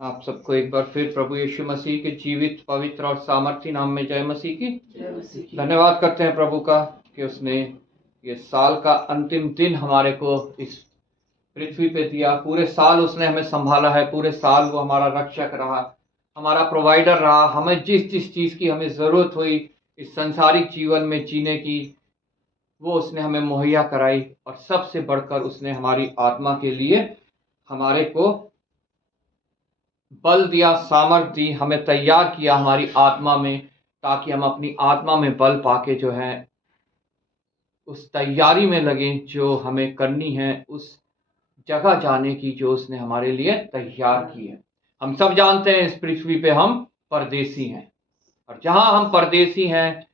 आप सबको एक बार फिर प्रभु यीशु मसीह के जीवित, पवित्र और सामर्थी नाम में जय मसीह की। धन्यवाद करते हैं प्रभु का कि उसने ये साल का अंतिम दिन हमारे को इस पृथ्वी पे दिया। पूरे साल उसने हमें संभाला है, पूरे साल वो हमारा रक्षक रहा, हमारा प्रोवाइडर रहा। हमें जिस जिस चीज़ की हमें ज़रूरत हुई इस संसारिक जीवन में जीने की, वो उसने हमें मुहैया कराई। और सबसे बढ़कर उसने हमारी आत्मा के लिए हमारे को बल दिया, सामर्थ दी, हमें तैयार किया हमारी आत्मा में, ताकि हम अपनी आत्मा में बल पाके जो है उस तैयारी में लगे जो हमें करनी है, उस जगह जाने की जो उसने हमारे लिए तैयार की है। हम सब जानते हैं इस पृथ्वी पे हम परदेसी हैं, और जहां हम परदेसी हैं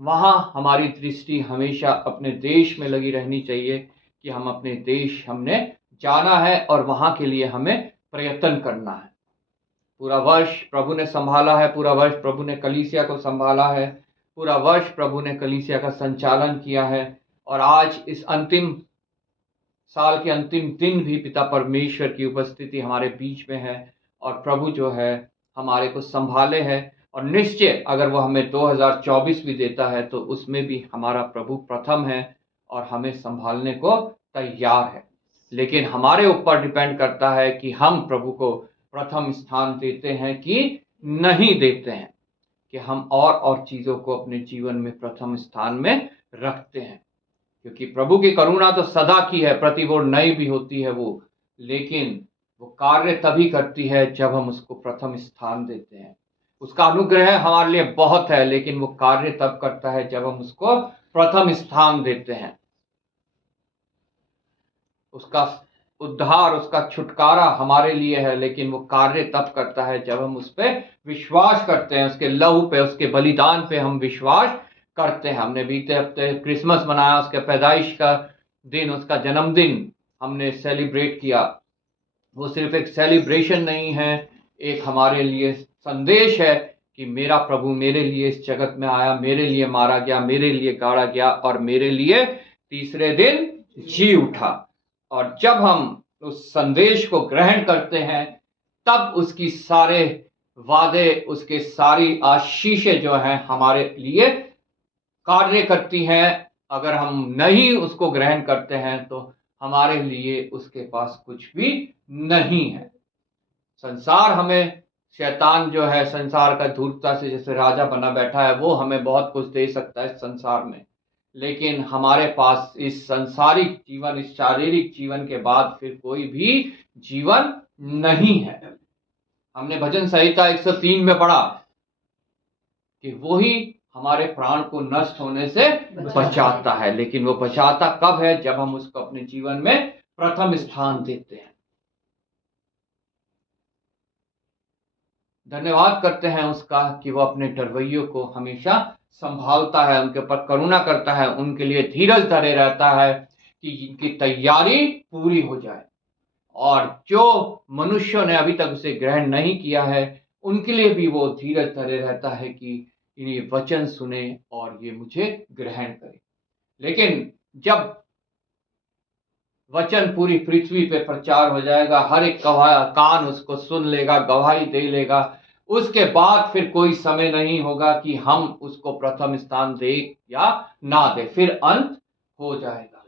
वहां हमारी दृष्टि हमेशा अपने देश में लगी रहनी चाहिए कि हम अपने देश हमने जाना है और वहां के लिए हमें प्रयत्न करना है। पूरा वर्ष प्रभु ने संभाला है, पूरा वर्ष प्रभु ने कलीसिया को संभाला है, पूरा वर्ष प्रभु ने कलीसिया का संचालन किया है। और आज इस अंतिम साल के अंतिम दिन भी पिता परमेश्वर की उपस्थिति हमारे बीच में है, और प्रभु जो है हमारे को संभाले है। और निश्चय अगर वो हमें 2024 भी देता है तो उसमें भी हमारा प्रभु प्रथम है और हमें संभालने को तैयार है। लेकिन हमारे ऊपर डिपेंड करता है कि हम प्रभु को प्रथम स्थान देते हैं कि नहीं देते हैं, कि हम और चीज़ों को अपने जीवन में प्रथम स्थान में रखते हैं। क्योंकि प्रभु की करुणा तो सदा की है, प्रतिवोर नई भी होती है वो, लेकिन वो कार्य तभी करती है जब हम उसको प्रथम स्थान देते हैं। उसका अनुग्रह हमारे लिए बहुत है, लेकिन वो कार्य तब करता है जब हम उसको प्रथम स्थान देते हैं। उसका उद्धार, उसका छुटकारा हमारे लिए है, लेकिन वो कार्य तब करता है जब हम उस पर विश्वास करते हैं, उसके लहू पे, उसके बलिदान पे हम विश्वास करते हैं। हमने बीते हफ्ते क्रिसमस मनाया, उसके पैदाइश का दिन, उसका जन्मदिन हमने सेलिब्रेट किया। वो सिर्फ एक सेलिब्रेशन नहीं है, एक हमारे लिए संदेश है कि मेरा प्रभु मेरे लिए इस जगत में आया, मेरे लिए मारा गया, मेरे लिए गाड़ा गया और मेरे लिए तीसरे दिन जी उठा। और जब हम उस संदेश को ग्रहण करते हैं तब उसकी सारे वादे, उसके सारी आशीषें जो हैं हमारे लिए कार्य करती हैं। अगर हम नहीं उसको ग्रहण करते हैं तो हमारे लिए उसके पास कुछ भी नहीं है। संसार हमें, शैतान जो है संसार का धूर्तता से जैसे राजा बना बैठा है, वो हमें बहुत कुछ दे सकता है संसार में, लेकिन हमारे पास इस संसारिक जीवन, इस शारीरिक जीवन के बाद फिर कोई भी जीवन नहीं है। हमने भजन संहिता 103 में पढ़ा कि वो ही हमारे प्राण को नष्ट होने से बचाता है, लेकिन वो बचाता कब है? जब हम उसको अपने जीवन में प्रथम स्थान देते हैं। धन्यवाद करते हैं उसका कि वो अपने डरवैयों को हमेशा संभालता है, उनके ऊपर करुणा करता है, उनके लिए धीरज धरे रहता है कि इनकी तैयारी पूरी हो जाए। और जो मनुष्यों ने अभी तक उसे ग्रहण नहीं किया है उनके लिए भी वो धीरज धरे रहता है कि ये वचन सुने और ये मुझे ग्रहण करे। लेकिन जब वचन पूरी पृथ्वी पे प्रचार हो जाएगा, हर एक कान उसको सुन लेगा, गवाही दे लेगा, उसके बाद फिर कोई समय नहीं होगा कि हम उसको प्रथम स्थान दे या ना दे, फिर अंत हो जाएगा।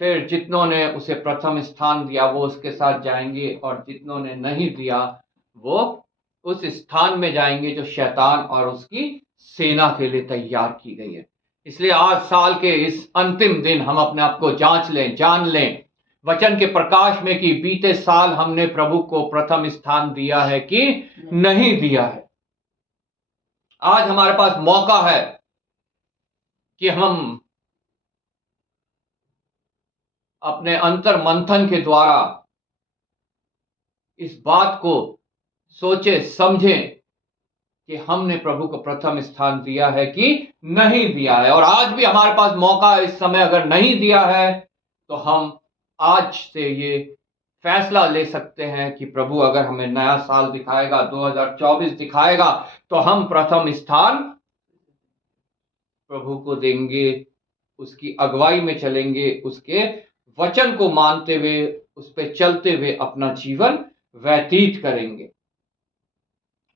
फिर जितनों ने उसे प्रथम स्थान दिया वो उसके साथ जाएंगे, और जितनों ने नहीं दिया वो उस स्थान में जाएंगे जो शैतान और उसकी सेना के लिए तैयार की गई है। इसलिए आज साल के इस अंतिम दिन हम अपने आप को जांच लें, जान लें वचन के प्रकाश में कि बीते साल हमने प्रभु को प्रथम स्थान दिया है कि नहीं दिया है। आज हमारे पास मौका है कि हम अपने अंतर मंथन के द्वारा इस बात को सोचे समझें कि हमने प्रभु को प्रथम स्थान दिया है कि नहीं दिया है। और आज भी हमारे पास मौका है, इस समय अगर नहीं दिया है तो हम आज से ये फैसला ले सकते हैं कि प्रभु अगर हमें नया साल दिखाएगा, 2024 दिखाएगा, तो हम प्रथम स्थान प्रभु को देंगे, उसकी अगुवाई में चलेंगे, उसके वचन को मानते हुए, उस पर चलते हुए अपना जीवन व्यतीत करेंगे।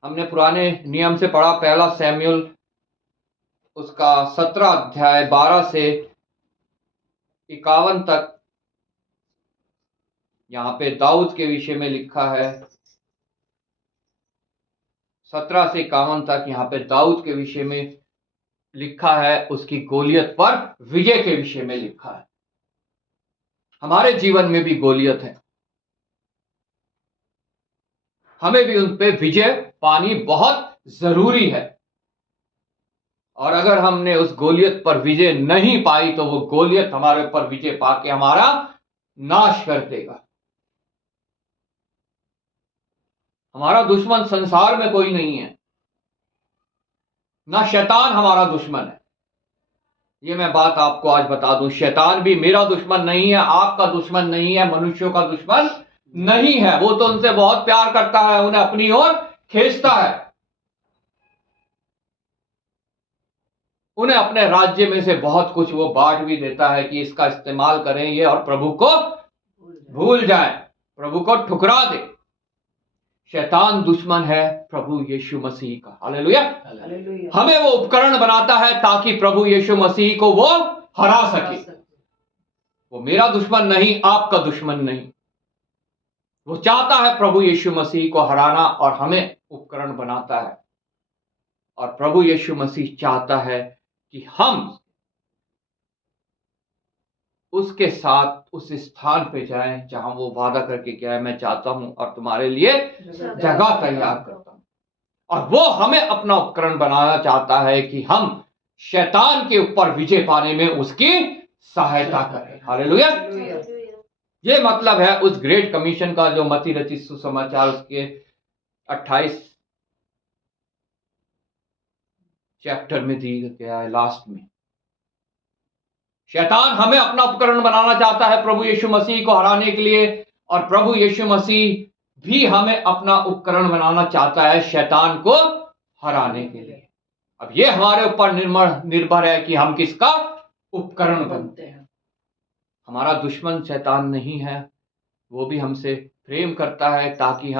हमने पुराने नियम से पढ़ा, पहला सैमुएल उसका 17 अध्याय 12 से 51 तक, यहाँ पे दाऊद के विषय में लिखा है। 17 से 51 तक यहाँ पे दाऊद के विषय में लिखा है, उसकी गोलियत पर विजय के विषय में लिखा है। हमारे जीवन में भी गोलियत है, हमें भी उन पे विजय पानी बहुत जरूरी है। और अगर हमने उस गोलियत पर विजय नहीं पाई तो वो गोलियत हमारे ऊपर विजय पाके हमारा नाश कर देगा। हमारा दुश्मन संसार में कोई नहीं है, ना शैतान हमारा दुश्मन है। ये मैं बात आपको आज बता दूं, शैतान भी मेरा दुश्मन नहीं है, आपका दुश्मन नहीं है, मनुष्यों का दुश्मन नहीं है। वो तो उनसे बहुत प्यार करता है, उन्हें अपनी ओर खींचता है, उन्हें अपने राज्य में से बहुत कुछ वो बांट भी देता है कि इसका इस्तेमाल करें ये, और प्रभु को भूल जाएं, प्रभु को ठुकरा दे। शैतान दुश्मन है प्रभु यीशु मसीह का। हालेलुया। हमें वो उपकरण बनाता है ताकि प्रभु यीशु मसीह को वो हरा सके। वो मेरा दुश्मन नहीं, आपका दुश्मन नहीं। वो चाहता है प्रभु यीशु मसीह को हराना और हमें उपकरण बनाता है। और प्रभु यीशु मसीह चाहता है कि हम उसके साथ उस स्थान पे जाएं जहां वो वादा करके गया है, मैं चाहता हूं और तुम्हारे लिए जगह तैयार करता हूं। और वो हमें अपना उपकरण बनाना चाहता है कि हम शैतान के ऊपर विजय पाने में उसकी सहायता करें। हालेलुया। ये मतलब है उस ग्रेट कमीशन का जो मत्ती रचित सुसमाचार उसके 28 चैप्टर में दी गया है, लास्ट में। शैतान हमें अपना उपकरण बनाना चाहता है प्रभु यीशु मसीह को हराने के लिए, और प्रभु यीशु मसीह भी हमें अपना उपकरण बनाना चाहता है शैतान को हराने के लिए। अब ये हमारे ऊपर निर्भर है कि हम किसका उपकरण बनते हैं। हमारा दुश्मन शैतान नहीं है, वो भी हमसे प्रेम करता है ताकि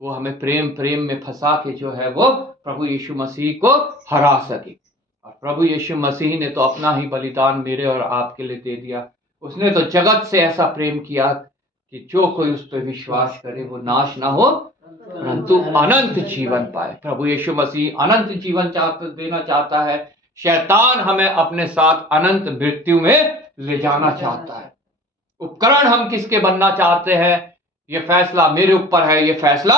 वो हमें प्रेम में फंसा के जो है वो प्रभु यीशु मसीह को हरा सके। और प्रभु यीशु मसीह ने तो अपना ही बलिदान मेरे और आपके लिए दे दिया। उसने तो जगत से ऐसा प्रेम किया कि जो कोई उस पर विश्वास करे वो नाश ना हो परंतु अनंत जीवन पाए। प्रभु यीशु मसीह अनंत जीवन देना चाहता है। शैतान हमें अपने साथ अनंत मृत्यु में ले जाना चाहता है। उपकरण हम किसके बनना चाहते हैं, ये फैसला मेरे ऊपर है, ये फैसला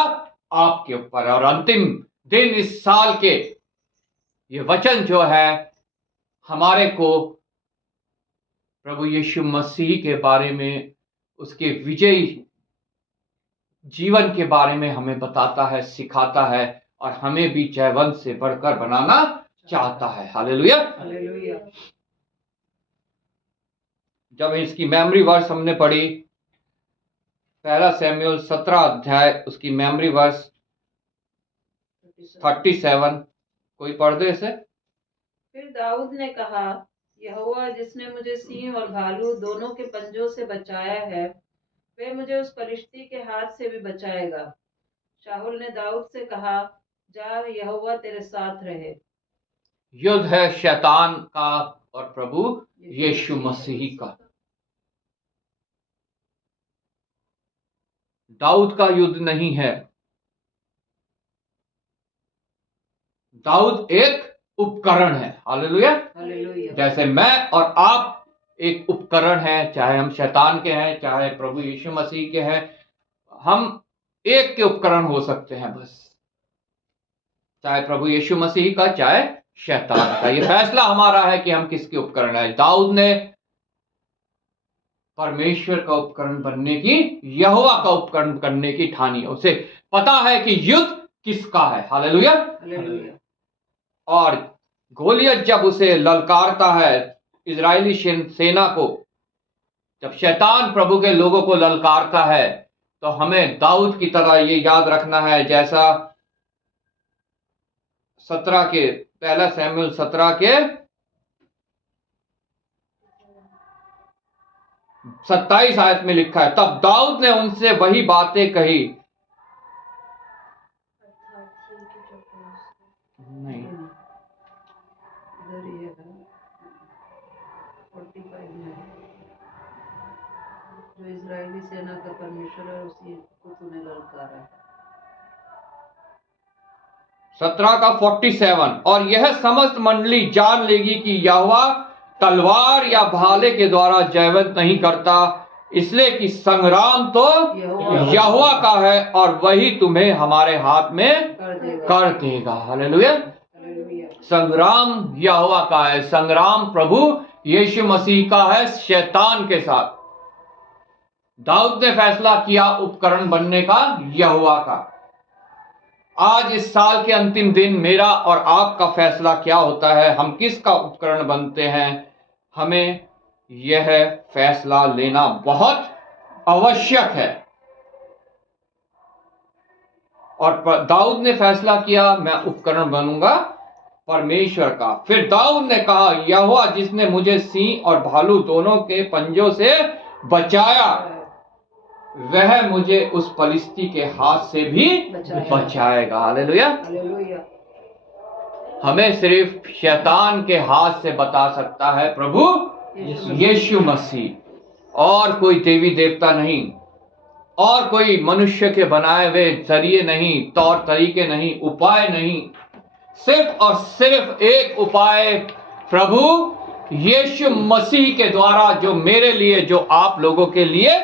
आपके ऊपर है। और अंतिम दिन इस साल के ये वचन जो है हमारे को प्रभु यीशु मसीह के बारे में, उसके विजयी जीवन के बारे में हमें बताता है, सिखाता है, और हमें भी जयवंत से बढ़कर बनाना चाहता है। हालेलुया। जब इसकी मेमोरी वर्स हमने पढ़ी, पहला सैमुएल 17 अध्याय उसकी मेमोरी वर्स 37, कोई पढ़ दे इसे। फिर दाऊद ने कहा, यहोवा जिसने मुझे सिंह और भालू दोनों के पंजों से बचाया है, वह मुझे उस फलिश्ती के हाथ से भी बचाएगा। शाऊल ने दाऊद से कहा, जा, यहोवा तेरे साथ रहे। युद्ध है शैतान का और प्रभु यीशु मसीह का। दाऊद का युद्ध नहीं है। दाऊद एक उपकरण है। हालेलुया। जैसे मैं और आप एक उपकरण है, चाहे हम शैतान के हैं चाहे प्रभु यीशु मसीह के हैं, हम एक के उपकरण हो सकते हैं बस, चाहे प्रभु यीशु मसीह का चाहे शैतान का। ये फैसला हमारा है कि हम किसके उपकरण है। दाऊद ने परमेश्वर का उपकरण बनने की, यहोवा का उपकरण करने की ठानी। उसे पता है कि युद्ध किसका है। हालेलुया। और गोलियत जब उसे ललकारता है, इजरायली सेना को, जब शैतान प्रभु के लोगों को ललकारता है, तो हमें दाऊद की तरह ये याद रखना है, जैसा 17 के, पहला सैमुएल 17 के 27 आयत में लिखा है, तब दाऊद ने उनसे वही बातें कही। नहीं, इधर ये है 45 में, जो इजरायली सेना का परमेश्वर है उसी को तूने ललकारा। 17 का 47, और यह समस्त मंडली जान लेगी कि यहोवा तलवार या भाले के द्वारा जयवंत नहीं करता, इसलिए कि संग्राम तो यहोवा का है और वही तुम्हें हमारे हाथ में कर देगा। हालेलुया। संग्राम यहोवा का है, संग्राम प्रभु यीशु मसीह का है शैतान के साथ। दाऊद ने फैसला किया उपकरण बनने का यहोवा का। आज इस साल के अंतिम दिन मेरा और आपका फैसला क्या होता है? हम किसका उपकरण बनते हैं? हमें यह फैसला लेना बहुत आवश्यक है। और दाऊद ने फैसला किया, मैं उपकरण बनूंगा परमेश्वर का। फिर दाऊद ने कहा, यहोवा जिसने मुझे सिंह और भालू दोनों के पंजों से बचाया, वह मुझे उस फलिस्ती के हाथ से भी बचाएगा। हालेलुया। हमें सिर्फ शैतान के हाथ से बचा सकता है प्रभु यीशु मसीह, और कोई देवी देवता नहीं, और कोई मनुष्य के बनाए हुए जरिए नहीं, तौर तरीके नहीं, उपाय नहीं। सिर्फ और सिर्फ एक उपाय प्रभु यीशु मसीह के द्वारा, जो मेरे लिए, जो आप लोगों के लिए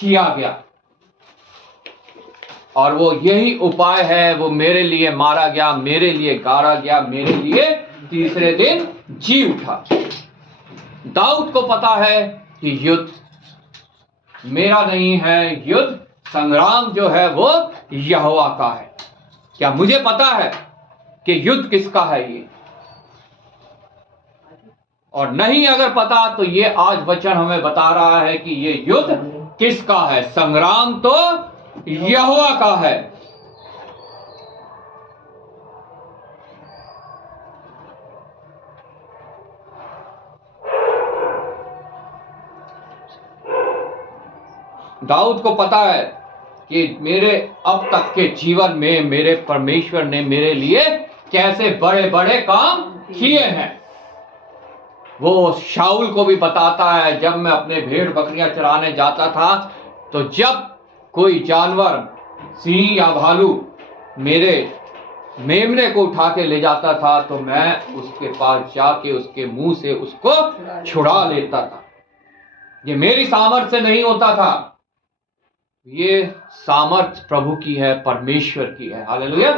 किया गया। और वो यही उपाय है, वो मेरे लिए मारा गया, मेरे लिए गाड़ा गया, मेरे लिए तीसरे दिन जी उठा। दाऊद को पता है कि युद्ध मेरा नहीं है, युद्ध संग्राम जो है वो यहोवा का है। क्या मुझे पता है कि युद्ध किसका है ये? और नहीं अगर पता तो ये आज वचन हमें बता रहा है कि ये युद्ध किसका है। संग्राम तो यहोवा का है। दाऊद को पता है कि मेरे अब तक के जीवन में मेरे परमेश्वर ने मेरे लिए कैसे बड़े बड़े काम किए हैं। वो शाऊल को भी बताता है, जब मैं अपने भेड़ बकरियां चराने जाता था, तो जब कोई जानवर सिंह या भालू मेरे मेमने को उठा के ले जाता था, तो मैं उसके पास जाके उसके मुंह से उसको छुड़ा लेता था। ये मेरी सामर्थ्य से नहीं होता था, ये सामर्थ्य प्रभु की है, परमेश्वर की है। हालेलुया।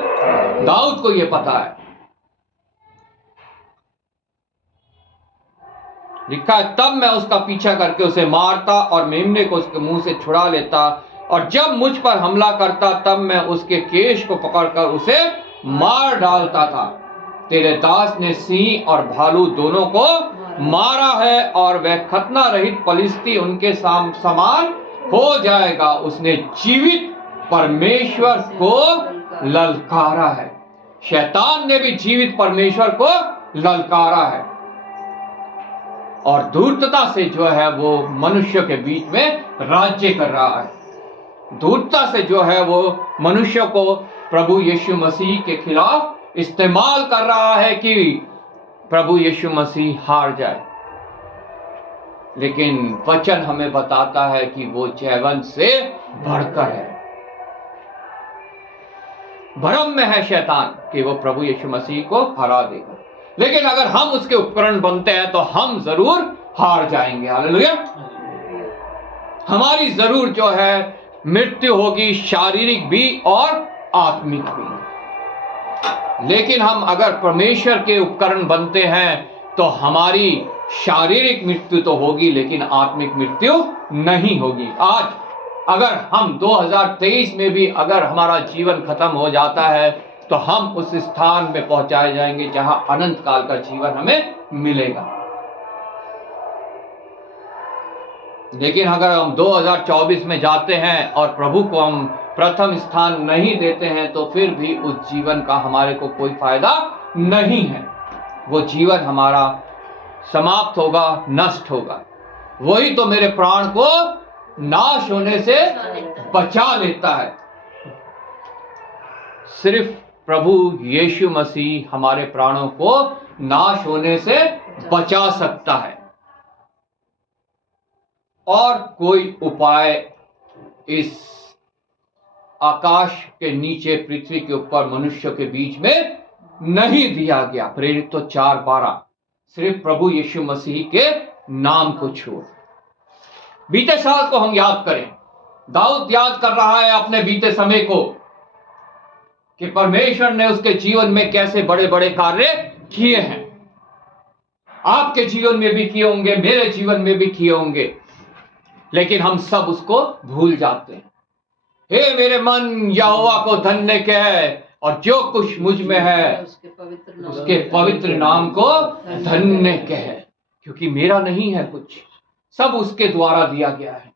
दाऊद को ये पता है। लिखा है, तब मैं उसका पीछा करके उसे मारता और मेमने को उसके मुंह से छुड़ा लेता, और जब मुझ पर हमला करता तब मैं उसके केश को पकड़कर उसे मार डालता था। तेरे दास ने सिंह और भालू दोनों को मारा है, और वह खतना रहित फलिस्ती उनके समान हो जाएगा। उसने जीवित परमेश्वर को ललकारा है। शैतान ने भी जीवित परमेश्वर को ललकारा है, और धूर्तता से जो है वो मनुष्य के बीच में राज्य कर रहा है। धूर्तता से जो है वो मनुष्य को प्रभु यीशु मसीह के खिलाफ इस्तेमाल कर रहा है कि प्रभु यीशु मसीह हार जाए। लेकिन वचन हमें बताता है कि वो जयवंत से बढ़कर है। भ्रम में है शैतान कि वो प्रभु यीशु मसीह को हरा देगा, लेकिन अगर हम उसके उपकरण बनते हैं तो हम जरूर हार जाएंगे। हालेलुया। हमारी जरूर जो है मृत्यु होगी, शारीरिक भी और आत्मिक भी। लेकिन हम अगर परमेश्वर के उपकरण बनते हैं तो हमारी शारीरिक मृत्यु तो होगी, लेकिन आत्मिक मृत्यु नहीं होगी। आज अगर हम 2023 में भी अगर हमारा जीवन खत्म हो जाता है तो हम उस स्थान में पहुंचाए जाएंगे जहां अनंत काल का जीवन हमें मिलेगा। लेकिन अगर हम 2024 में जाते हैं और प्रभु को हम प्रथम स्थान नहीं देते हैं तो फिर भी उस जीवन का हमारे को कोई फायदा नहीं है। वो जीवन हमारा समाप्त होगा, नष्ट होगा। वही तो मेरे प्राण को नाश होने से बचा लेता है। सिर्फ प्रभु यीशु मसीह हमारे प्राणों को नाश होने से बचा सकता है, और कोई उपाय इस आकाश के नीचे पृथ्वी के ऊपर मनुष्य के बीच में नहीं दिया गया। प्रेरित तो 4:12, सिर्फ प्रभु यीशु मसीह के नाम को छोड़। बीते साल को हम याद करें, दाऊद याद कर रहा है अपने बीते समय को कि परमेश्वर ने उसके जीवन में कैसे बड़े बड़े कार्य किए हैं। आपके जीवन में भी किए होंगे, मेरे जीवन में भी किए होंगे, लेकिन हम सब उसको भूल जाते हैं। हे मेरे मन यहोवा को धन्य कह, और जो कुछ मुझ में है उसके पवित्र नाम को धन्य कह, क्योंकि मेरा नहीं है कुछ, सब उसके द्वारा दिया गया है।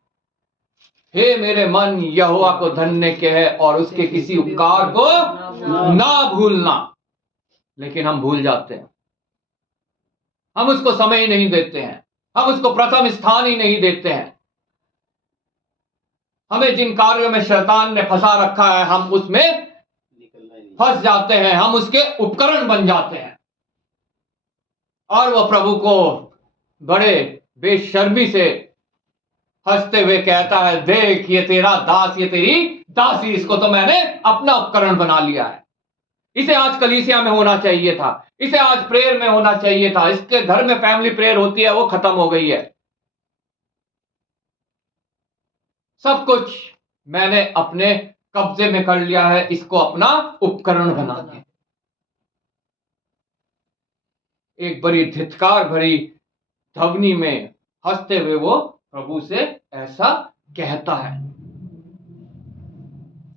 हे मेरे मन यहोवा को धन्य कह और उसके किसी उपकार को ना भूलना। लेकिन हम भूल जाते हैं, हम उसको समय ही नहीं देते हैं, हम उसको प्रथम स्थान ही नहीं देते हैं। हमें जिन कार्यों में शैतान ने फंसा रखा है, हम उसमें फंस जाते हैं, हम उसके उपकरण बन जाते हैं, और वह प्रभु को बड़े बेशर्मी से हंसते हुए कहता है, देख ये तेरा दास, ये तेरी दासी, इसको तो मैंने अपना उपकरण बना लिया है। इसे आज कलीसिया में होना चाहिए था, इसे आज प्रेयर में होना चाहिए था, इसके घर में फैमिली प्रेयर होती है वो खत्म हो गई है। सब कुछ मैंने अपने कब्जे में कर लिया है, इसको अपना उपकरण बना दिया। एक बड़ी धिक्कार भरी ध्वनि में हंसते हुए वो प्रभु से ऐसा कहता है।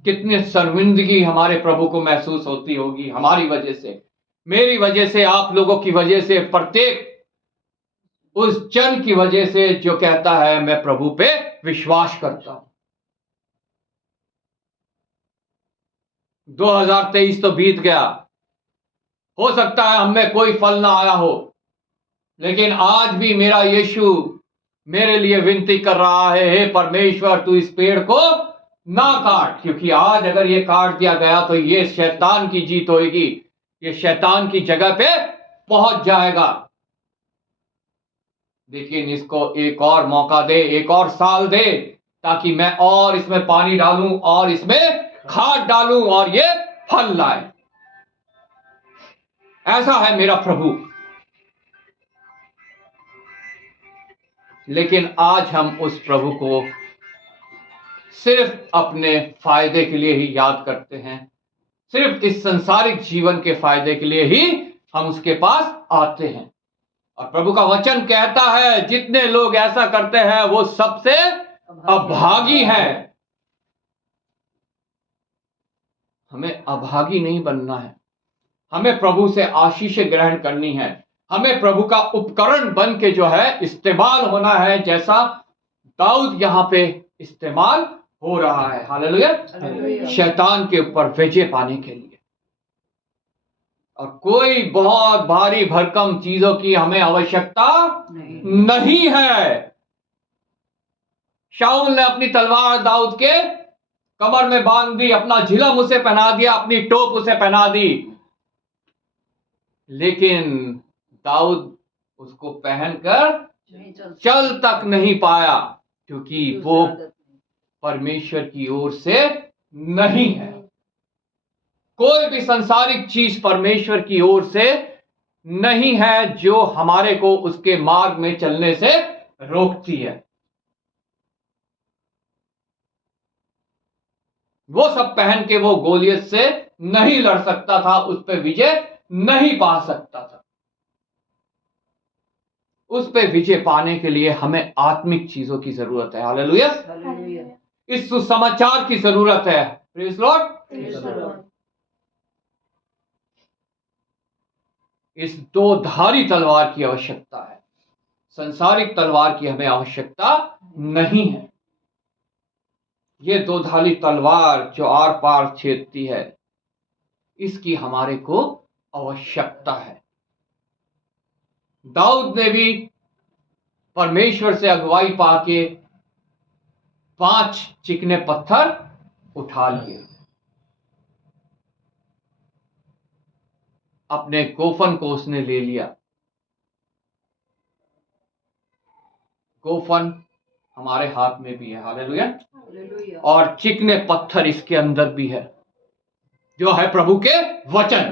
कितनी शर्मिंदगी हमारे प्रभु को महसूस होती होगी, हमारी वजह से, मेरी वजह से, आप लोगों की वजह से, प्रत्येक उस जन की वजह से जो कहता है मैं प्रभु पे विश्वास करता हूं। 2023 तो बीत गया, हो सकता है हमें कोई फल ना आया हो, लेकिन आज भी मेरा यीशु मेरे लिए विनती कर रहा है, हे परमेश्वर तू इस पेड़ को ना काट, क्योंकि आज अगर ये काट दिया गया तो ये शैतान की जीत होगी, ये शैतान की जगह पे पहुंच जाएगा। लेकिन इसको एक और मौका दे, एक और साल दे, ताकि मैं और इसमें पानी डालूं और इसमें खाद डालूं और ये फल लाए। ऐसा है मेरा प्रभु। लेकिन आज हम उस प्रभु को सिर्फ अपने फायदे के लिए ही याद करते हैं, सिर्फ इस संसारिक जीवन के फायदे के लिए ही हम उसके पास आते हैं। और प्रभु का वचन कहता है, जितने लोग ऐसा करते हैं वो सबसे अभागी हैं। हमें अभागी नहीं बनना है, हमें प्रभु से आशीषें ग्रहण करनी है, हमें प्रभु का उपकरण बन के जो है इस्तेमाल होना है, जैसा दाऊद यहां पे इस्तेमाल हो रहा है। हालेलुया। शैतान के ऊपर विजय पाने के लिए। और कोई बहुत भारी भरकम चीजों की हमें आवश्यकता नहीं है। शाऊल ने अपनी तलवार दाऊद के कमर में बांध दी, अपना झिलम उसे पहना दिया, अपनी टोप उसे पहना दी, लेकिन दाऊद उसको पहनकर चल तक नहीं पाया, क्योंकि वो परमेश्वर की ओर से नहीं है। कोई भी संसारिक चीज परमेश्वर की ओर से नहीं है जो हमारे को उसके मार्ग में चलने से रोकती है। वो सब पहन के वो गोलियत से नहीं लड़ सकता था, उस पर विजय नहीं पा सकता था। उस पे विजय पाने के लिए हमें आत्मिक चीजों की जरूरत है। हालेलुया। इस सुसमाचार की जरूरत है। Praise Lord. इस दो धारी तलवार की आवश्यकता है, संसारिक तलवार की हमें आवश्यकता नहीं है। ये दो धारी तलवार जो आर पार छेदती है, इसकी हमारे को आवश्यकता है। दाऊद ने भी परमेश्वर से अगुवाई पाके 5 चिकने पत्थर उठा लिए, अपने गोफन को उसने ले लिया। गोफन हमारे हाथ में भी है, हालेलुया, हालेलुया। और चिकने पत्थर इसके अंदर भी है, जो है प्रभु के वचन।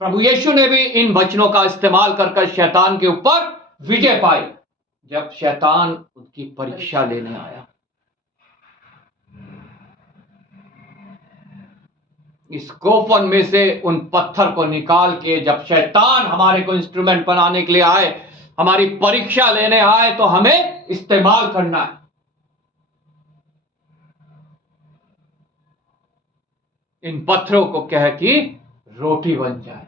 प्रभु यीशु ने भी इन वचनों का इस्तेमाल कर शैतान के ऊपर विजय पाई, जब शैतान उनकी परीक्षा लेने आया। इस गोफन में से उन पत्थर को निकाल के जब शैतान हमारे को इंस्ट्रूमेंट बनाने के लिए आए, हमारी परीक्षा लेने आए, तो हमें इस्तेमाल करना है। इन पत्थरों को कह कि रोटी बन जाए।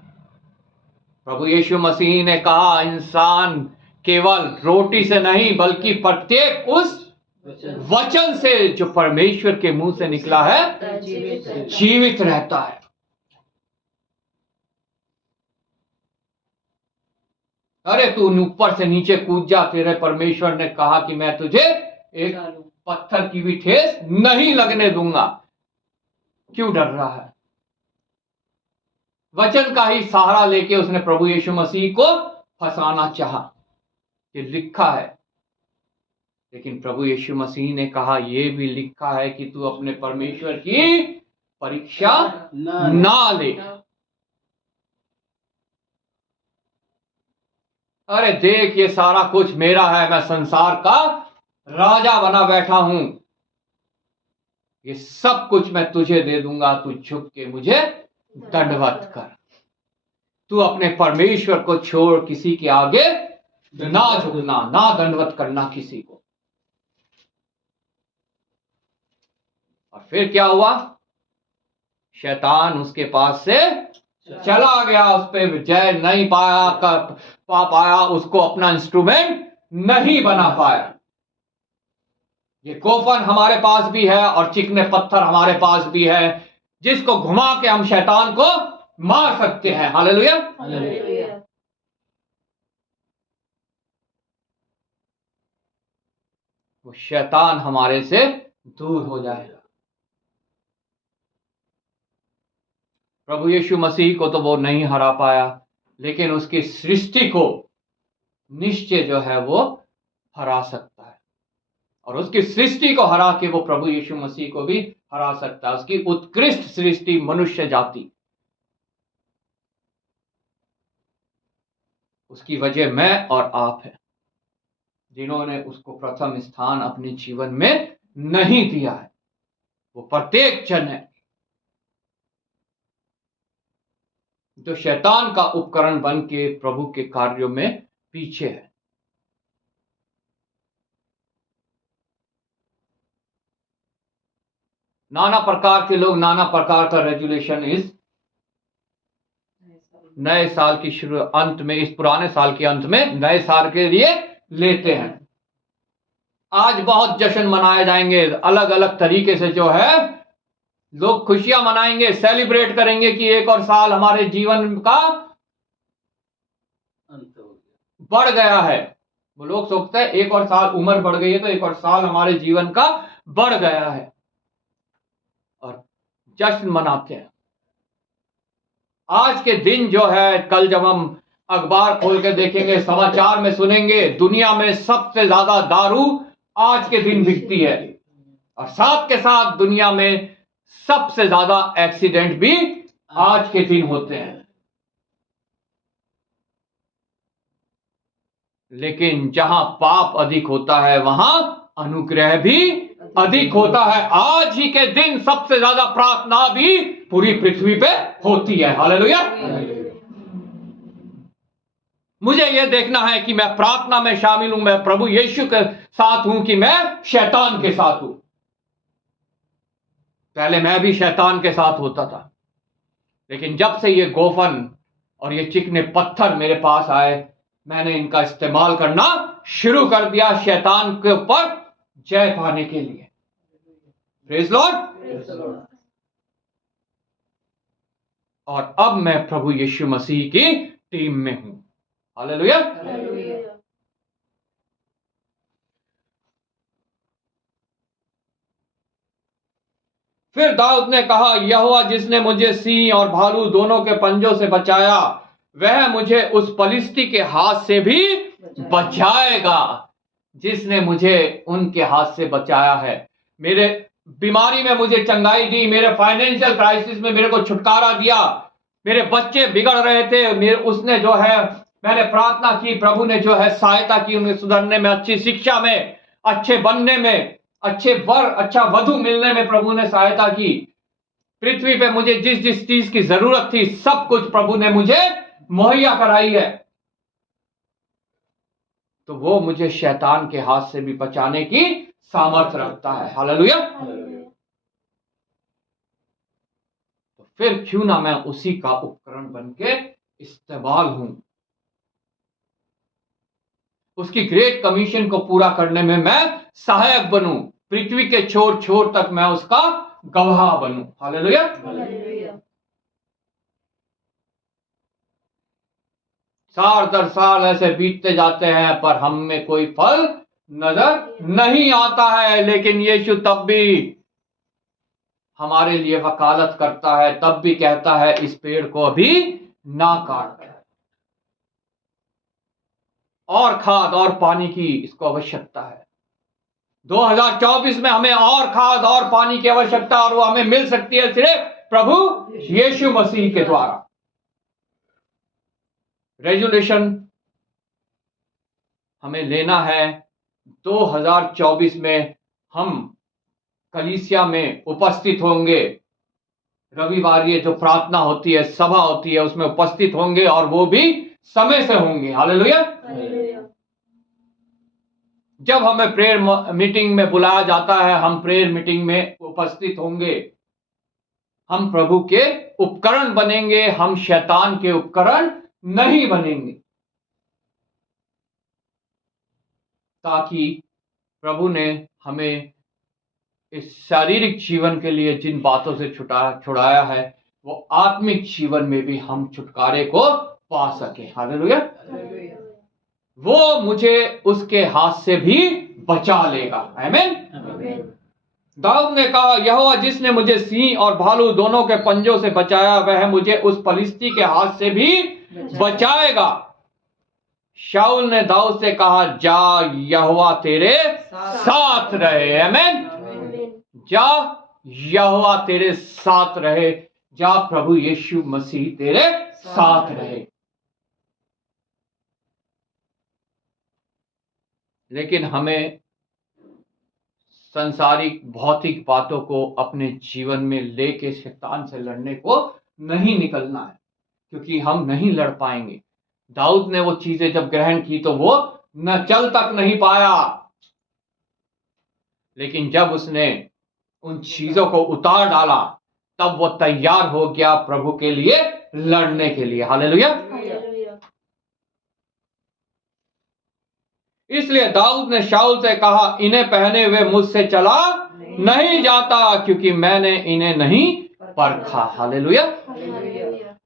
प्रभु यीशु मसीह ने कहा, इंसान केवल रोटी से नहीं बल्कि प्रत्येक उस वचन से जो परमेश्वर के मुंह से निकला है जीवित रहता है। अरे तू ऊपर से नीचे कूद जा, तेरे परमेश्वर ने कहा कि मैं तुझे एक पत्थर की भी ठेस नहीं लगने दूंगा। क्यों डर रहा है? वचन का ही सहारा लेके उसने प्रभु यीशु मसीह को फंसाना चाहा, ये लिखा है। लेकिन प्रभु यीशु मसीह ने कहा, यह भी लिखा है कि तू अपने परमेश्वर की परीक्षा ना ले। अरे देख, ये सारा कुछ मेरा है, मैं संसार का राजा बना बैठा हूं, ये सब कुछ मैं तुझे दे दूंगा, तू झुक के मुझे दंडवत कर। तू अपने परमेश्वर को छोड़ किसी के आगे ना झुकना, ना दंडवत करना किसी को। और फिर क्या हुआ? शैतान उसके पास से चला गया, उस पर विजय नहीं पाया, उसको अपना इंस्ट्रूमेंट नहीं बना पाया। ये गोफन हमारे पास भी है और चिकने पत्थर हमारे पास भी है, जिसको घुमा के हम शैतान को मार सकते हैं। Hallelujah, hallelujah. वो शैतान हमारे से दूर हो जाएगा। प्रभु यीशु मसीह को तो वो नहीं हरा पाया, लेकिन उसकी सृष्टि को निश्चय जो है वो हरा सकता है, और उसकी सृष्टि को हरा के वो प्रभु यीशु मसीह को भी हरा सकता है। उसकी उत्कृष्ट सृष्टि मनुष्य जाति, उसकी वजह मैं और आप है, जिन्होंने उसको प्रथम स्थान अपने जीवन में नहीं दिया है। वो प्रत्येक जन है जो शैतान का उपकरण बन के प्रभु के कार्यों में पीछे है। नाना प्रकार के लोग नाना प्रकार का रेजुलेशन इस नए साल की शुरू अंत में, इस पुराने साल के अंत में नए साल के लिए लेते हैं। आज बहुत जश्न मनाए जाएंगे, अलग अलग तरीके से जो है लोग खुशियां मनाएंगे, सेलिब्रेट करेंगे कि एक और साल हमारे जीवन का बढ़ गया है। वो लोग सोचते हैं एक और साल उम्र बढ़ गई है तो एक और साल हमारे जीवन का बढ़ गया है, और जश्न मनाते हैं। आज के दिन जो है, कल जब हम अखबार खोल के देखेंगे, समाचार में सुनेंगे, दुनिया में सबसे ज्यादा दारू आज के दिन बिकती है, और साथ के साथ दुनिया में सबसे ज्यादा एक्सीडेंट भी आज के दिन होते हैं। लेकिन जहां पाप अधिक होता है वहां अनुग्रह भी अधिक होता है। आज ही के दिन सबसे ज्यादा प्रार्थना भी पूरी पृथ्वी पे होती है। हालेलुया। मुझे यह देखना है कि मैं प्रार्थना में शामिल हूं, मैं प्रभु यीशु के साथ हूं कि मैं शैतान के साथ हूं। पहले मैं भी शैतान के साथ होता था, लेकिन जब से ये गोफन और ये चिकने पत्थर मेरे पास आए, मैंने इनका इस्तेमाल करना शुरू कर दिया शैतान के ऊपर जय पाने के लिए। Praise Lord. और अब मैं प्रभु यीशु मसीह की टीम में हूं। हालेलुया। फिर दाऊद ने कहा, यहोवा जिसने मुझे सिंह और भालू दोनों के पंजों से बचाया, वह मुझे उस पलिश्ती के हाथ से भी बचाएगा जिसने मुझे उनके हाथ से बचाया है। मेरे बीमारी में मुझे चंगाई दी, मेरे फाइनेंशियल क्राइसिस में मेरे को छुटकारा दिया, मेरे बच्चे बिगड़ रहे थे, उसने जो है, मैंने प्रार्थना की, प्रभु ने जो है सहायता की उन्हें सुधरने में, अच्छी शिक्षा में, अच्छे बनने में, अच्छे वर, अच्छा वधु मिलने में प्रभु ने सहायता की। पृथ्वी पे मुझे जिस जिस चीज की जरूरत थी सब कुछ प्रभु ने मुझे मुहैया कराई है। तो वो मुझे शैतान के हाथ से भी बचाने की सामर्थ्य रखता है। हालेलुया। तो फिर क्यों ना मैं उसी का उपकरण बन के इस्तेमाल हूं, उसकी ग्रेट कमीशन को पूरा करने में मैं सहायक बनूं, पृथ्वी के छोर छोर तक मैं उसका गवाह बनूं। हालेलुया। साल दर साल ऐसे बीतते जाते हैं पर हम में कोई फल नजर नहीं आता है, लेकिन यीशु तब भी हमारे लिए वकालत करता है, तब भी कहता है इस पेड़ को अभी ना काट, और खाद और पानी की इसको आवश्यकता है। 2024 में हमें और खाद और पानी की आवश्यकता, और वो हमें मिल सकती है सिर्फ प्रभु यीशु मसीह के द्वारा। रेजोल्यूशन हमें लेना है 2024 में हम कलीसिया में उपस्थित होंगे, रविवार ये जो प्रार्थना होती है, सभा होती है, उसमें उपस्थित होंगे, और वो भी समय से होंगे। हालेलुया। जब हमें प्रेयर मीटिंग में बुलाया जाता है, हम प्रेयर मीटिंग में उपस्थित होंगे। हम प्रभु के उपकरण बनेंगे, हम शैतान के उपकरण नहीं बनेंगे, ताकि प्रभु ने हमें इस शारीरिक जीवन के लिए जिन बातों से छुड़ाया है, वो आत्मिक जीवन में भी हम छुटकारे को पा सके। हालेलुया। वो मुझे उसके हाथ से भी बचा लेगा। आमीन। दाऊद ने कहा, यहोवा जिसने मुझे सिंह और भालू दोनों के पंजों से बचाया, वह मुझे उस पलिश्ती के हाथ से भी बचाएगा। शाऊल ने दाऊद से कहा, जा, यहोवा तेरे साथ रहे। आमीन। जा, यहोवा तेरे साथ रहे, जा, प्रभु यीशु मसीह तेरे साथ रहे। लेकिन हमें संसारिक भौतिक बातों को अपने जीवन में लेके शैतान से लड़ने को नहीं निकलना है, क्योंकि हम नहीं लड़ पाएंगे। दाऊद ने वो चीजें जब ग्रहण की तो वो न चल तक नहीं पाया, लेकिन जब उसने उन चीजों को उतार डाला तब वो तैयार हो गया प्रभु के लिए लड़ने के लिए। हालेलुया। इसलिए दाऊद ने शाऊल से कहा, इन्हें पहने हुए मुझसे चला नहीं जाता, क्योंकि मैंने इन्हें नहीं परखा। हालेलुया।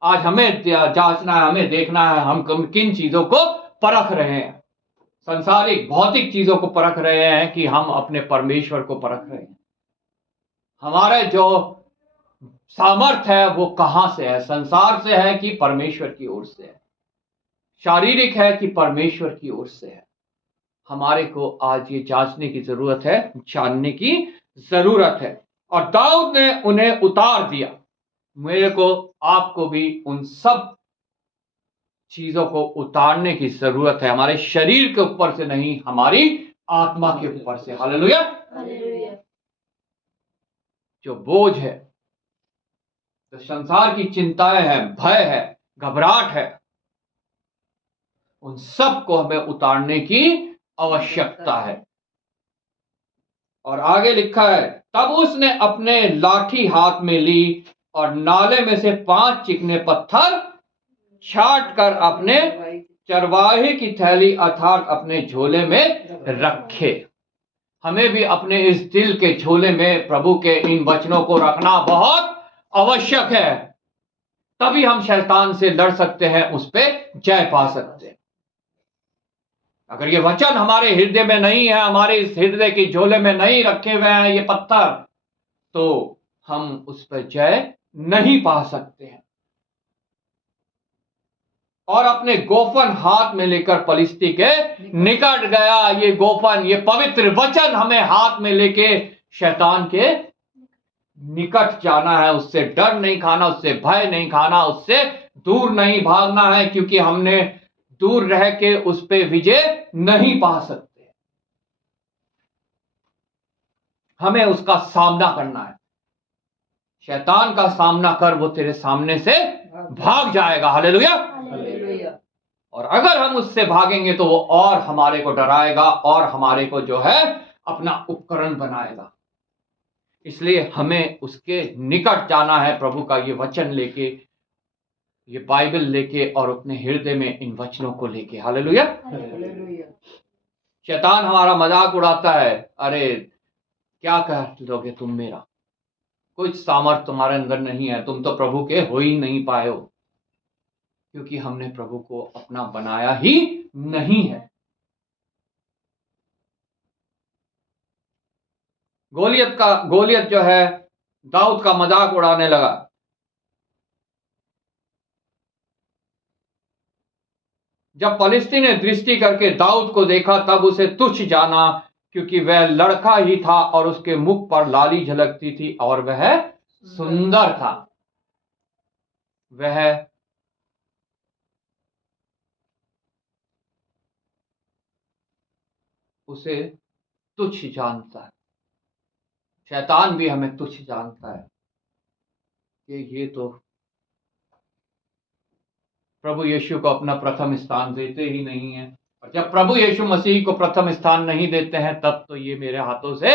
आज हमें जांचना है, हमें देखना है हम किन चीजों को परख रहे हैं। संसारिक भौतिक चीजों को परख रहे हैं कि हम अपने परमेश्वर को परख रहे हैं। हमारे जो सामर्थ है वो कहां से है, संसार से है कि परमेश्वर की ओर से है, शारीरिक है कि परमेश्वर की ओर से है। हमारे को आज ये जांचने की जरूरत है, जानने की जरूरत है। और दाऊद ने उन्हें उतार दिया। मेरे को, आपको भी उन सब चीजों को उतारने की जरूरत है, हमारे शरीर के ऊपर से नहीं, हमारी आत्मा के ऊपर से। हालेलुया। जो बोझ है, जो संसार की चिंताएं हैं, भय है, घबराहट है, उन सब को हमें उतारने की आवश्यकता है। और आगे लिखा है, तब उसने अपने लाठी हाथ में ली और नाले में से 5 चिकने पत्थर छाट कर अपने चरवाहे की थैली अर्थात अपने झोले में रखे। हमें भी अपने इस दिल के झोले में प्रभु के इन वचनों को रखना बहुत आवश्यक है, तभी हम शैतान से लड़ सकते हैं, उस पर जय पा सकते हैं। अगर ये वचन हमारे हृदय में नहीं है, हमारे इस हृदय की झोले में नहीं रखे हुए हैं ये पत्थर, तो हम उस पर जय नहीं पा सकते हैं। और अपने गोफन हाथ में लेकर पलिश्ती के निकट गया। ये गोफन, ये पवित्र वचन हमें हाथ में लेके शैतान के निकट जाना है। उससे डर नहीं खाना, उससे भय नहीं खाना, उससे दूर नहीं भागना है, क्योंकि हमने दूर रह के उस पे विजय नहीं पा सकते। हमें उसका सामना करना है। शैतान का सामना कर, वो तेरे सामने से भाग जाएगा। हालेलुया। हालेलुया। और अगर हम उससे भागेंगे तो वो और हमारे को डराएगा और हमारे को जो है अपना उपकरण बनाएगा। इसलिए हमें उसके निकट जाना है, प्रभु का ये वचन लेके, ये बाइबल लेके और अपने हृदय में इन वचनों को लेके। हालेलुया। हालेलुया। शैतान हमारा मजाक उड़ाता है, अरे क्या कह लोगे तुम मेरा, कुछ सामर्थ तुम्हारे अंदर नहीं है, तुम तो प्रभु के हो ही नहीं पाए हो, क्योंकि हमने प्रभु को अपना बनाया ही नहीं है। गोलियत जो है दाऊद का मजाक उड़ाने लगा। जब पलिश्ती ने दृष्टि करके दाऊद को देखा तब उसे तुच्छ जाना, क्योंकि वह लड़का ही था और उसके मुख पर लाली झलकती थी और वह सुंदर था। वह उसे तुच्छ जानता है। शैतान भी हमें तुच्छ जानता है कि ये तो प्रभु यीशु को अपना प्रथम स्थान देते ही नहीं है। और जब प्रभु यीशु मसीह को प्रथम स्थान नहीं देते हैं तब तो ये मेरे हाथों से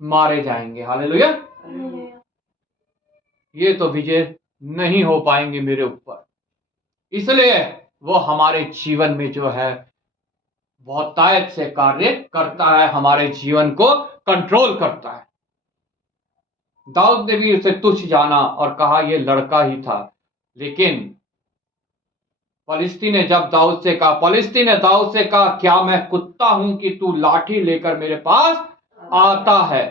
मारे जाएंगे। हालेलुया। ये तो विजय नहीं हो पाएंगे मेरे ऊपर। इसलिए वो हमारे जीवन में जो है बहुतायत से कार्य करता है, हमारे जीवन को कंट्रोल करता है। दाऊद ने भी उसे तुच्छ जाना और कहा यह लड़का ही था। लेकिन पलिश्ती ने दाऊद से कहा क्या मैं कुत्ता हूं कि तू लाठी लेकर मेरे पास आता है।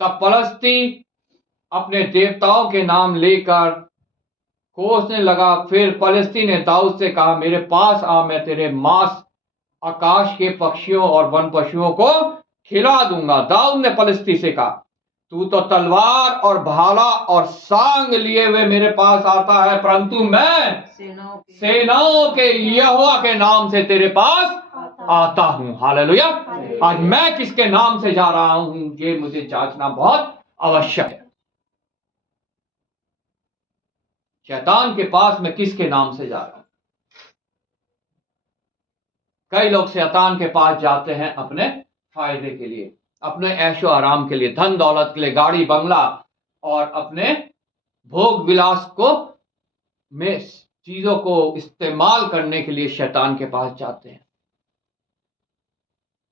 तब पलिश्ती अपने देवताओं के नाम लेकर कोसने लगा। फिर पलिश्ती ने दाऊद से कहा मेरे पास आ, मैं तेरे मांस आकाश के पक्षियों और वन पशुओं को खिला दूंगा। दाऊद ने पलिश्ती से कहा तू तो तलवार और भाला और सांग लिए हुए मेरे पास आता है, परंतु मैं सेनाओं के यहोवा के नाम से तेरे पास आता हूं। हालेलुया। आज मैं किसके नाम से जा रहा हूं ये मुझे जांचना बहुत आवश्यक है। शैतान के पास मैं किसके नाम से जा रहा हूं? कई लोग शैतान के पास जाते हैं अपने फायदे के लिए, अपने ऐशो आराम के लिए, धन दौलत के लिए, गाड़ी बंगला और अपने भोग विलास को में चीजों को इस्तेमाल करने के लिए शैतान के पास जाते हैं।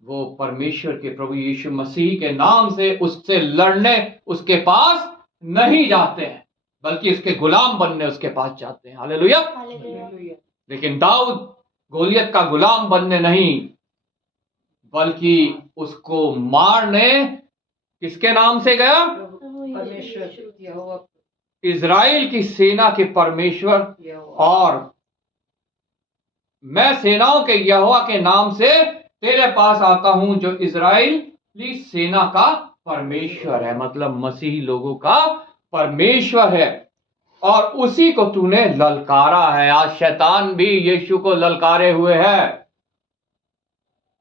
वो परमेश्वर के प्रभु यीशु मसीह के नाम से उससे लड़ने उसके पास नहीं जाते हैं, बल्कि उसके गुलाम बनने उसके पास जाते हैं। हालेलुया। लेकिन दाऊद गोलियत का गुलाम बनने नहीं, बल्कि उसको मारने किसके नाम से गया? परमेश्वर यहोवा, इजराइल की सेना के परमेश्वर, और मैं सेनाओं के यहोवा के नाम से तेरे पास आता हूं, जो इजराइली सेना का परमेश्वर है, मतलब मसीही लोगों का परमेश्वर है, और उसी को तूने ललकारा है। आज शैतान भी यीशु को ललकारे हुए है।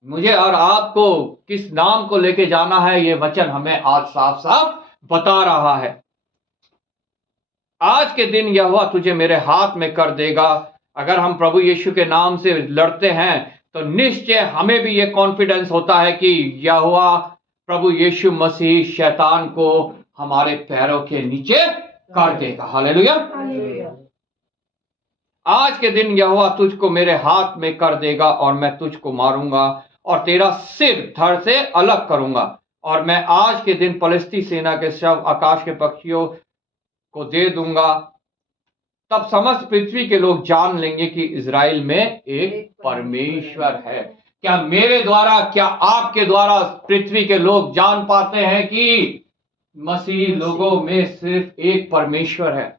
मुझे और आपको किस नाम को लेके जाना है ये वचन हमें आज साफ साफ बता रहा है। आज के दिन यहोवा तुझे मेरे हाथ में कर देगा। अगर हम प्रभु यीशु के नाम से लड़ते हैं तो निश्चय हमें भी ये कॉन्फिडेंस होता है कि यहोवा प्रभु यीशु मसीह शैतान को हमारे पैरों के नीचे कर देगा। हालेलुया। आज के दिन यहोवा तुझको मेरे हाथ में कर देगा और मैं तुझको मारूंगा और तेरा सिर धड़ से अलग करूंगा, और मैं आज के दिन पलिश्ती सेना के शव आकाश के पक्षियों को दे दूंगा। तब समस्त पृथ्वी के लोग जान लेंगे कि इजराइल में एक परमेश्वर है। क्या मेरे द्वारा, क्या आपके द्वारा पृथ्वी के लोग जान पाते हैं कि मसीह लोगों में सिर्फ एक परमेश्वर है,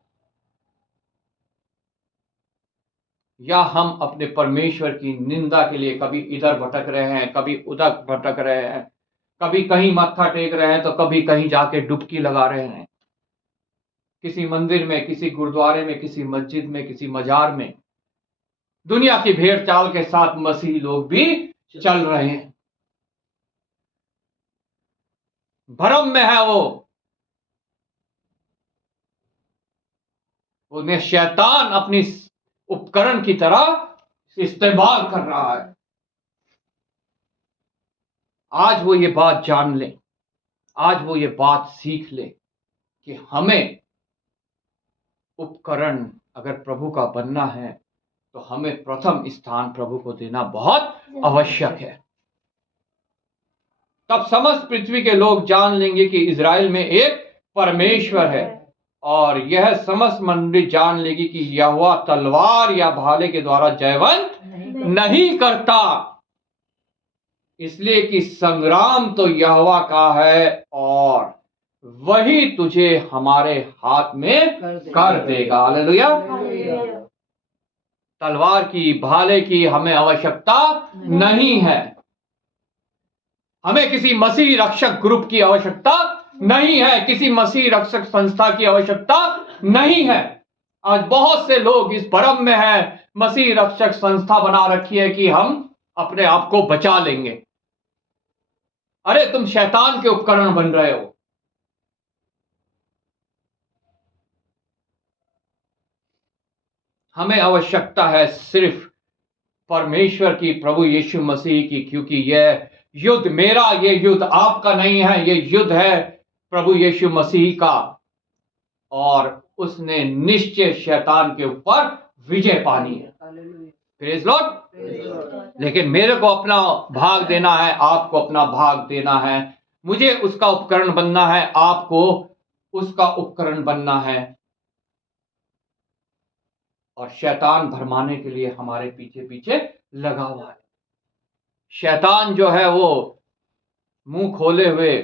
या हम अपने परमेश्वर की निंदा के लिए कभी इधर भटक रहे हैं, कभी उधर भटक रहे हैं, कभी कहीं मत्था टेक रहे हैं तो कभी कहीं जाके डुबकी लगा रहे हैं, किसी मंदिर में, किसी गुरुद्वारे में, किसी मस्जिद में, किसी मजार में। दुनिया की भेड़ चाल के साथ मसीही लोग भी चल रहे हैं, भ्रम में है वो। उन्हें शैतान अपनी उपकरण की तरह इस्तेमाल कर रहा है। आज वो ये बात जान ले, आज वो ये बात सीख ले कि हमें उपकरण अगर प्रभु का बनना है तो हमें प्रथम स्थान प्रभु को देना बहुत आवश्यक है। तब समस्त पृथ्वी के लोग जान लेंगे कि इज़राइल में एक परमेश्वर है, और यह समस्त मंडली जान लेगी कि यहोवा तलवार या भाले के द्वारा जयवंत नहीं करता, इसलिए कि संग्राम तो यहोवा का है और वही तुझे हमारे हाथ में कर देगा। हालेलुया। तलवार की, भाले की हमें आवश्यकता नहीं है। हमें किसी मसीह रक्षक ग्रुप की आवश्यकता नहीं है, किसी मसीह रक्षक संस्था की आवश्यकता नहीं है। आज बहुत से लोग इस भ्रम में हैं, मसीह रक्षक संस्था बना रखी है कि हम अपने आप को बचा लेंगे। अरे तुम शैतान के उपकरण बन रहे हो। हमें आवश्यकता है सिर्फ परमेश्वर की, प्रभु यीशु मसीह की, क्योंकि यह युद्ध मेरा, ये युद्ध आपका नहीं है, ये युद्ध है प्रभु यीशु मसीह का, और उसने निश्चय शैतान के ऊपर विजय पानी है। Praise Lord. लेकिन मेरे को अपना भाग देना है, आपको अपना भाग देना है, मुझे उसका उपकरण बनना है, आपको उसका उपकरण बनना है, और शैतान भरमाने के लिए हमारे पीछे पीछे लगा हुआ है। शैतान जो है वो मुंह खोले हुए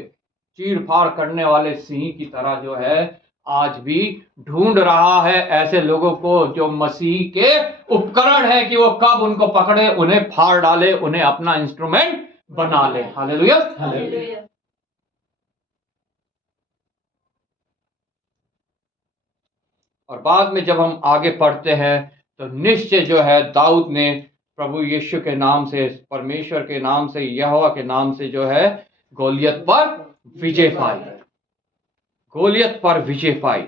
चीड़ फाड़ करने वाले सिंह की तरह जो है आज भी ढूंढ रहा है ऐसे लोगों को जो मसीह के उपकरण है, कि वो कब उनको पकड़े, उन्हें फाड़ डाले, उन्हें अपना इंस्ट्रूमेंट बना ले। हालेलुया। और बाद में जब हम आगे पढ़ते हैं तो निश्चय जो है दाऊद ने प्रभु यीशु के नाम से, परमेश्वर के नाम से, यहोवा के नाम से जो है गोलियत पर विजय पाई, गोलियत पर विजय पाई,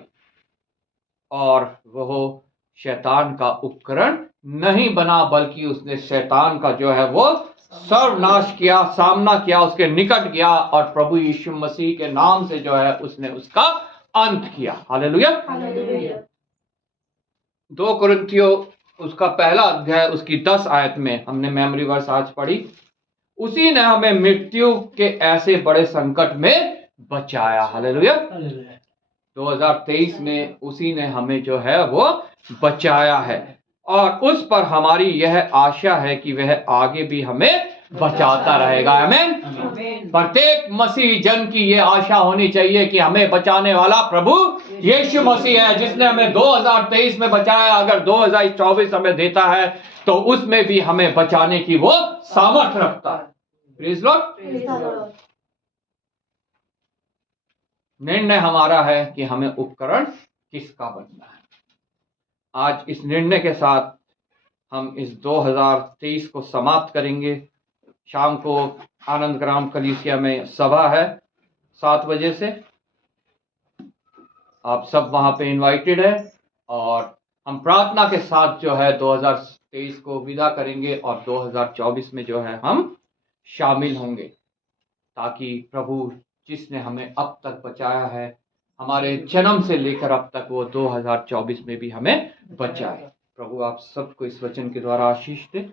और वह शैतान का उपकरण नहीं बना, बल्कि उसने शैतान का जो है वो सर्वनाश किया, सामना किया, उसके निकट गया, और प्रभु यीशु मसीह के नाम से जो है उसने उसका अंत किया। हालेलुया। 2 कुरिन्थियों उसका पहला अध्याय उसकी 10 आयत में हमने मेमोरी वर्स आज पढ़ी। उसी ने हमें मृत्यु के ऐसे बड़े संकट में बचाया। हालेलुया। 2023 में उसी ने हमें जो है वो बचाया है, और उस पर हमारी यह आशा है कि वह आगे भी हमें बचाता रहेगा। आमीन। प्रत्येक मसीह जन की ये आशा होनी चाहिए कि हमें बचाने वाला प्रभु यीशु मसीह है, जिसने हमें 2023 में बचाया। अगर 2024 हमें देता है तो उसमें भी हमें बचाने की वो सामर्थ्य रखता है। Praise Lord. निर्णय हमारा है कि हमें उपकरण किसका बनना है। आज इस निर्णय के साथ हम इस 2023 को समाप्त करेंगे। शाम को आनंद ग्राम कलीसिया में सभा है 7 बजे से, आप सब वहां पे इनवाइटेड है, और हम प्रार्थना के साथ जो है 2023 को विदा करेंगे, और 2024 में जो है हम शामिल होंगे, ताकि प्रभु जिसने हमें अब तक बचाया है, हमारे जन्म से लेकर अब तक, वो 2024 में भी हमें बचाए। प्रभु आप सबको इस वचन के द्वारा आशीष दे।